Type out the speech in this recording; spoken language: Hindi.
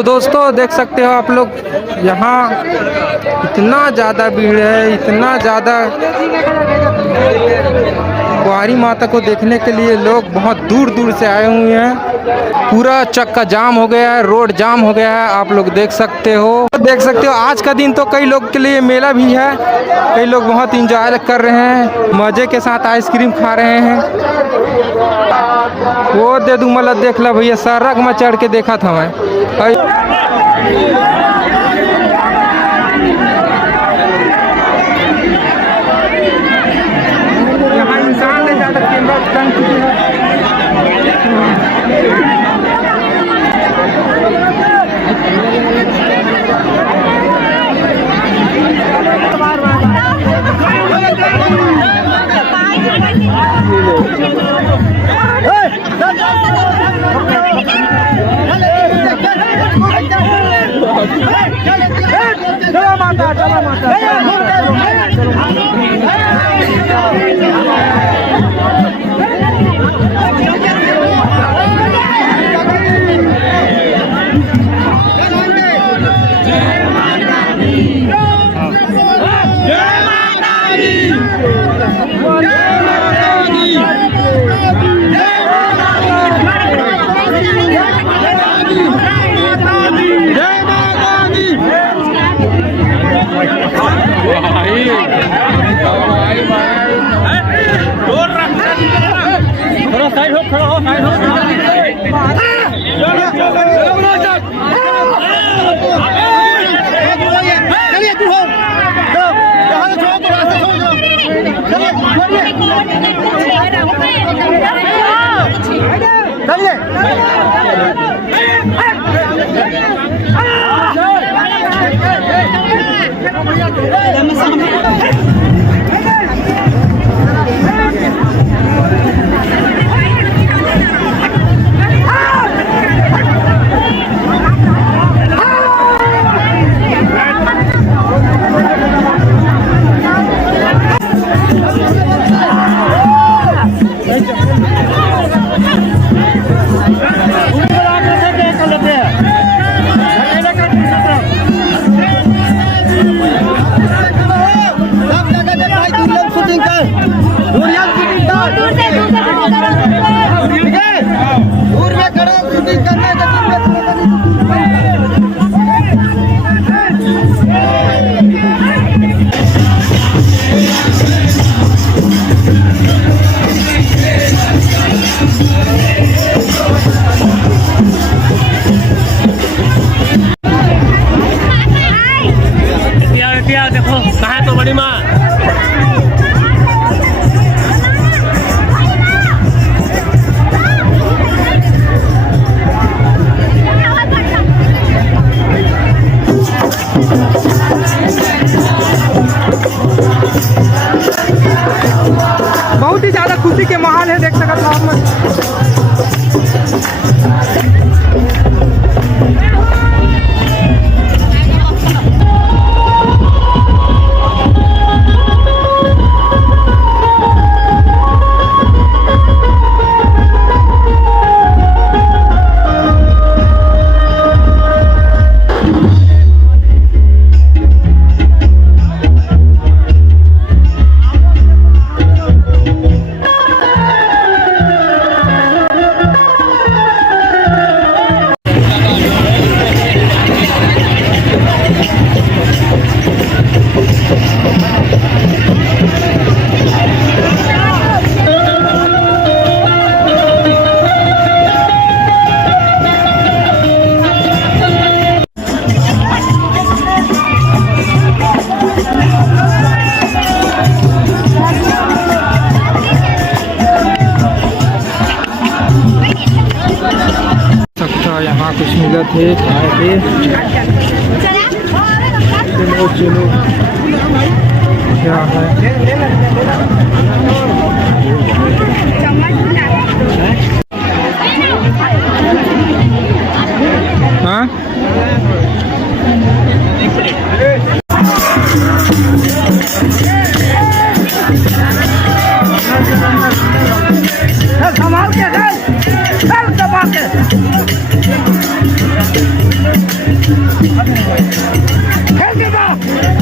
तो दोस्तों देख सकते हो आप लोग, यहाँ इतना ज़्यादा भीड़ है, इतना ज़्यादा। कुंवारी माता को देखने के लिए लोग बहुत दूर दूर से आए हुए हैं। पूरा चक्का जाम हो गया है, रोड जाम हो गया है, आप लोग देख सकते हो। आज का दिन तो कई लोग के लिए मेला भी है। कई लोग बहुत इंजॉय कर रहे हैं, मज़े के साथ आइसक्रीम खा रहे हैं। वो दे दूँ मतलब देख ला भैया, सड़क में चढ़ के देखा था मैं। यहाँ इंसान ले जाकर कैमरा देखो कहाँ तो बड़ी माँ। बहुत ही ज्यादा खुशी के माहौल है, देख सकते हो आप। यहाँ कुछ मिला थे, खाए थे। चलो चलो क्या है, हाँ संभाल के फेंक देता